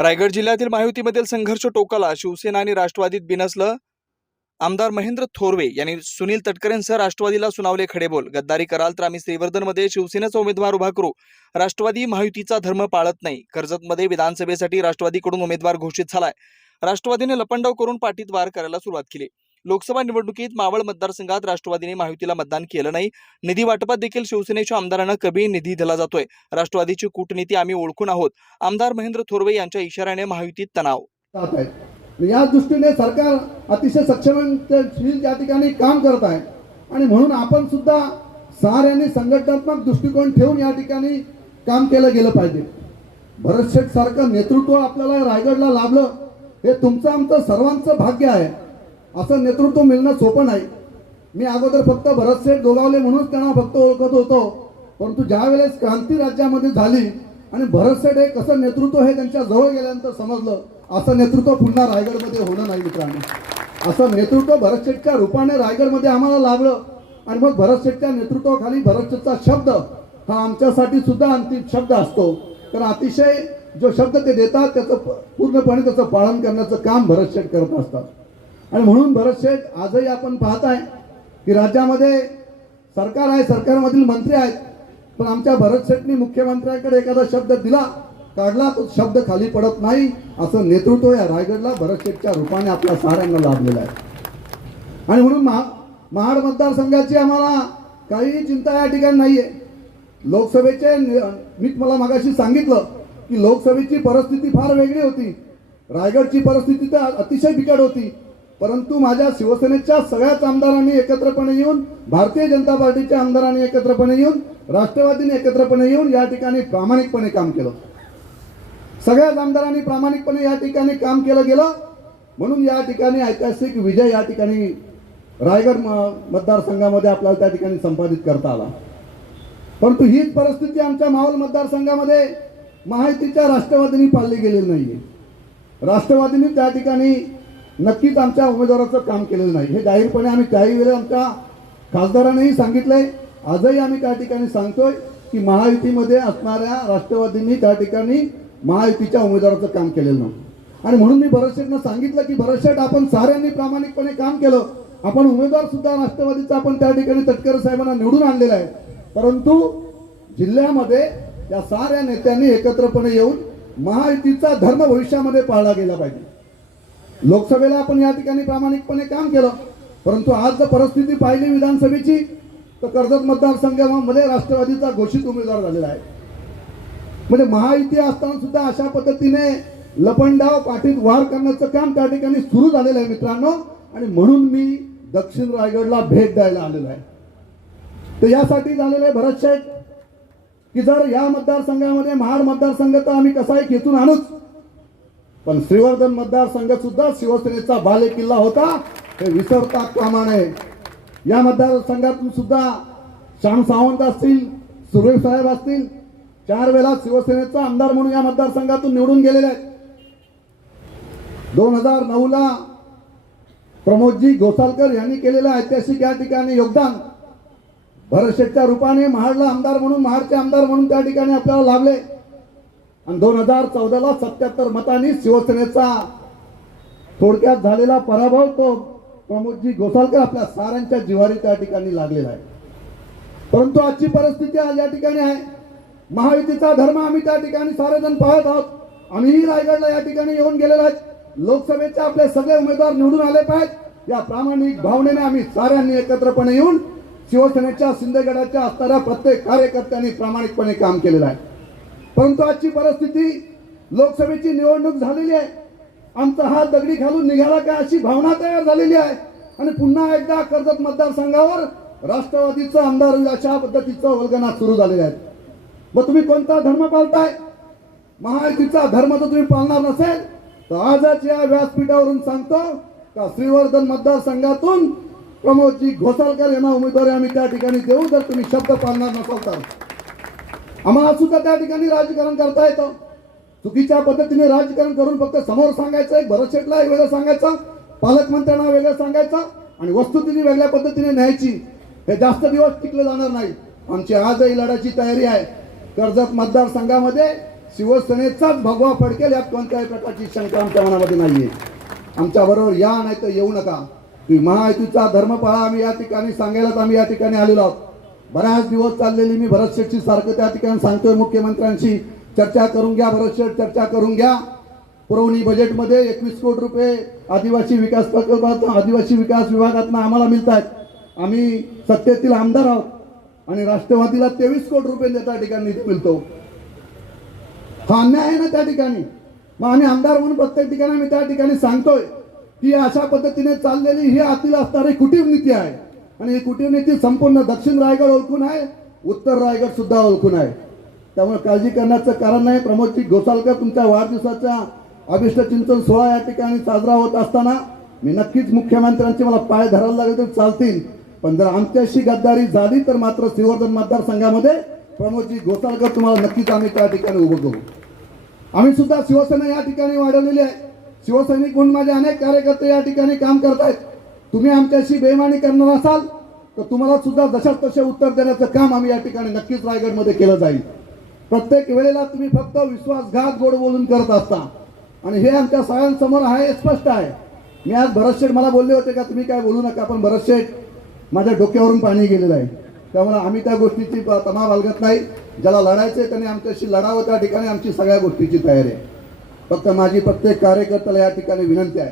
रायगड जिल्ह्यातील महायुतीमधील संघर्ष टोकाला शिवसेना आणि राष्ट्रवादीत बिनसलं. आमदार महेंद्र थोरवे यांनी सुनील तटकरेंसह राष्ट्रवादीला सुनावले खडेबोल. गद्दारी कराल तर आम्ही श्रीवर्धनमध्ये शिवसेनेचा उमेदवार उभा करू. राष्ट्रवादी महायुतीचा धर्म पाळत नाही. कर्जतमध्ये विधानसभेसाठी राष्ट्रवादीकडून उमेदवार घोषित झालाय. राष्ट्रवादीने लपंडाव करून पाठीत वार करायला सुरुवात केली. लोकसभा निवडणुकीत मावळ मतदारसंघात राष्ट्रवादीने महायुतीला मतदान केलं नाही. निधी वाटपात देखील शिवसेनेच्या आमदारांना कमी निधी दिला जातोय. राष्ट्रवादीची कूटनीती आम्ही ओळखून आहोत. आमदार महेंद्र थोरवे यांच्या इशाऱ्याने महायुतीत तणाव. या दृष्टीने सरकार अतिशय सक्षमशील या ठिकाणी काम करत आहे आणि म्हणून आपण सुद्धा साऱ्यांनी संघटनात्मक दृष्टिकोन ठेवून या ठिकाणी काम केलं गेलं पाहिजे. भरत शेठ सारखं नेतृत्व आपल्याला रायगडला लाभलं हे तुमचं आमचं सर्वांचं भाग्य आहे. असं नेतृत्व मिळणं सोपं नाही. मी अगोदर फक्त भरत शेठ गोगावले म्हणून त्यांना फक्त ओळखत होतो. परंतु ज्या वेळेस क्रांती राज्यामध्ये झाली आणि भरत शेठ हे कसं नेतृत्व हे त्यांच्या जवळ गेल्यानंतर समजलं असं नेतृत्व पुन्हा रायगडमध्ये होणं नाही मित्रांनो. असं नेतृत्व भरत शेठच्या रूपाने रायगडमध्ये आम्हाला लाभलं आणि मग भरत शेठच्या नेतृत्वाखाली भरत शेठचा शब्द हा आमच्यासाठी सुद्धा अंतिम शब्द असतो. कारण अतिशय जो शब्द ते देतात त्याचं पूर्णपणे त्याचं पालन करण्याचं काम भरत शेठ करत असतात. आणि म्हणून भरतशेठ आजही आपण पाहताय की राज्यामध्ये सरकार आहे सरकारमधील मंत्री आहेत पण आमच्या भरत शेठनी मुख्यमंत्र्यांकडे एखादा शब्द दिला काढला तो शब्द खाली पडत नाही असं नेतृत्व या रायगडला भरत शेठच्या रूपाने आपल्या साऱ्यांना लाभलेलं आहे. आणि म्हणून महा महाड मतदारसंघाची आम्हाला काहीही चिंता या ठिकाणी नाहीये. लोकसभेचे मी मला मागाशी सांगितलं की लोकसभेची परिस्थिती फार वेगळी होती. रायगडची परिस्थिती तर अतिशय बिकट होती. परंतु माझ्या शिवसेनेच्या सगळ्याच आमदारांनी एकत्रपणे येऊन भारतीय जनता पार्टीच्या आमदारांनी एकत्रपणे येऊन राष्ट्रवादीने एकत्रपणे येऊन या ठिकाणी प्रामाणिकपणे काम केलं. सगळ्याच आमदारांनी प्रामाणिकपणे या ठिकाणी काम केलं गेलं. म्हणून या ठिकाणी ऐतिहासिक विजय या ठिकाणी रायगड म- मतदारसंघामध्ये आपल्याला त्या ठिकाणी संपादित करता आला. परंतु हीच परिस्थिती आमच्या माहोल मतदारसंघामध्ये महायुतीच्या राष्ट्रवादीने पाळली गेलेली नाही राष्ट्रवादीने त्या ठिकाणी नक्कीच आमच्या उमेदवाराचं काम केलेलं नाही. हे जाहीरपणे आम्ही काही वेळेला आमच्या खासदारांनीही सांगितलंय. आजही आम्ही त्या ठिकाणी सांगतोय की महायुतीमध्ये असणाऱ्या राष्ट्रवादींनी त्या ठिकाणी महायुतीच्या उमेदवाराचं काम केलेलं नाही आणि म्हणून मी भरचशेठनं सांगितलं की भरतशेट आपण साऱ्यांनी प्रामाणिकपणे काम केलं. आपण उमेदवार सुद्धा राष्ट्रवादीचा आपण त्या ठिकाणी तटकरे साहेबांना निवडून आणलेला आहे. परंतु जिल्ह्यामध्ये या साऱ्या नेत्यांनी एकत्रपणे येऊन महायुतीचा धर्म भविष्यामध्ये पाळला गेला पाहिजे. लोकसभेला आपण या ठिकाणी प्रामाणिकपणे काम केलं. परंतु आज जर परिस्थिती पाहिली विधानसभेची तर कर्जत मतदारसंघामध्ये राष्ट्रवादीचा घोषित उमेदवार झालेला आहे. म्हणजे महायुती असताना सुद्धा अशा पद्धतीने लपंडाव पाठीत वार करण्याचं काम त्या ठिकाणी सुरू झालेलं आहे मित्रांनो. आणि म्हणून मी दक्षिण रायगडला भेट द्यायला आलेलो आहे. तर यासाठी झालेलं आहे भरत शेठ की जर या मतदारसंघामध्ये महाड मतदारसंघ तर आम्ही कसाही खेचून आणूच. पण श्रीवर्धन मतदारसंघ सुद्धा शिवसेनेचा बाले किल्ला होता हे विसरता कामा नये या मतदारसंघातून सुद्धा श्याम सावंत असतील सुरेश साहेब असतील चार वेळा शिवसेनेचा आमदार म्हणून या मतदारसंघातून निवडून गेलेले आहेत. दोन हजार नऊ ला प्रमोदजी गोसालकर यांनी केलेलं ऐतिहासिक या ठिकाणी योगदान भरतशेठच्या रूपाने महाडला आमदार म्हणून महाडचे आमदार म्हणून त्या ठिकाणी आपल्याला लाभले. आणि दोन हजार चौदाला सत्याहत्तर मतांनी शिवसेनेचा थोडक्यात झालेला पराभव तो प्रमोदजी गोसालकर आपल्या साऱ्यांच्या जिवारी त्या ठिकाणी लागलेला आहे. परंतु आजची परिस्थिती आज या ठिकाणी आहे. महायुतीचा धर्म आम्ही त्या ठिकाणी सारेजण पाहत आहोत. आम्हीही रायगडला या ठिकाणी येऊन गेलेलो आहेत. लोकसभेचे आपले सगळे उमेदवार निवडून आले पाहिजेत. या प्रामाणिक भावनेने आम्ही साऱ्यांनी एकत्रपणे येऊन शिवसेनेच्या शिंदेगडाच्या असणाऱ्या प्रत्येक कार्यकर्त्यांनी प्रामाणिकपणे काम केलेलं आहे. परंतु आजची परिस्थिती लोकसभेची निवडणूक झालेली आहे. आमचा हा दगडी घालून निघाला काय अशी भावना तयार झालेली आहे. आणि पुन्हा एकदा कर्जत मतदारसंघावर राष्ट्रवादीचं आमदार अशा पद्धतीचं वल्गना सुरू झालेले आहेत. मग तुम्ही कोणता धर्म पाळताय? महायुतीचा धर्म जर तुम्ही पाळणार नसेल तर आजच या व्यासपीठावरून सांगतो का श्रीवर्धन मतदारसंघातून प्रमोदजी घोसाळकर यांना उमेदवारी आम्ही त्या ठिकाणी देऊ जर तुम्ही शब्द पाळणार नसाल तर. आम्हाला सुद्धा त्या ठिकाणी राजकारण करता येतं. चुकीच्या पद्धतीने राजकारण करून फक्त समोर सांगायचं एक भरत वेगळं सांगायचं पालकमंत्र्यांना वेगळं सांगायचं आणि वस्तुस्थिती वेगळ्या पद्धतीने न्यायची. हे जास्त दिवस टिकलं जाणार नाही. आमची आजही लढाची तयारी आहे. कर्जत मतदारसंघामध्ये शिवसेनेचाच भगवा फडकेल यात कोणत्याही प्रकारची शंका आमच्या मनामध्ये नाहीये. आमच्या बरोबर या नाही तर येऊ नका. तुम्ही महायुतीचा धर्म पाळा आम्ही या ठिकाणी सांगायलाच आम्ही या ठिकाणी आलेलो आहोत. बऱ्याच दिवस चाललेली मी भरत शेठची सारखं त्या ठिकाणी सांगतोय मुख्यमंत्र्यांशी. चर्चा करून घ्या भरत शेठ चर्चा करून घ्या. पुरवणी बजेटमध्ये एकवीस कोटी रुपये आदिवासी विकास प्रकल्पात आदिवासी विकास विभागातनं आम्हाला मिळत आहेत आम्ही सत्तेतील आमदार आहोत आणि राष्ट्रवादीला तेवीस कोटी रुपये त्या ठिकाणी निधी मिळतो. हा अन्याय आहे ना त्या ठिकाणी? मग आम्ही आमदार म्हणून प्रत्येक ठिकाणी आम्ही त्या ठिकाणी सांगतोय की अशा पद्धतीने चाललेली ही आतील असणारी कुटीर नीती आहे. आणि ही कुटीर संपूर्ण दक्षिण रायगड ओळखून आहे उत्तर रायगड सुद्धा ओळखून आहे. त्यामुळे काळजी करण्याचं कारण नाही. प्रमोदजी घोसालकर तुमच्या वाढदिवसाच्या अभिष्ट चिंतन सोहळा या ठिकाणी साजरा होत असताना मी नक्कीच मुख्यमंत्र्यांचे मला पाय धरायला लागले तर चालतील. पण जर आमच्याशी गद्दारी झाली तर मात्र श्रीवर्धन मतदारसंघामध्ये प्रमोदजी गोसालकर तुम्हाला नक्कीच आम्ही त्या ठिकाणी उभं करू. आम्ही सुद्धा शिवसेना या ठिकाणी वाढवलेली आहे. शिवसैनिक म्हणून माझे अनेक कार्यकर्ते या ठिकाणी काम करतायत. तुम्ही आमच्याशी बेमानी करणार असाल तर तुम्हाला सुद्धा जशात तसे उत्तर देण्याचं काम आम्ही या ठिकाणी नक्कीच रायगडमध्ये केलं जाईल. प्रत्येक वेळेला तुम्ही फक्त विश्वासघात गोड बोलून करत असता. आणि हे आमच्या सगळ्यांसमोर आहे हे स्पष्ट आहे. मी आज भरत शेठ मला बोलले होते का तुम्ही काय बोलू नका पण भरत शेठ माझ्या डोक्यावरून पाणी गेलेलं आहे. त्यामुळे आम्ही त्या गोष्टीची तमा बाळगत नाही. ज्याला लढायचं आहे त्यांनी आमच्याशी लढावं त्या ठिकाणी आमची सगळ्या गोष्टीची तयारी आहे. फक्त माझी प्रत्येक कार्यकर्त्याला या ठिकाणी विनंती आहे.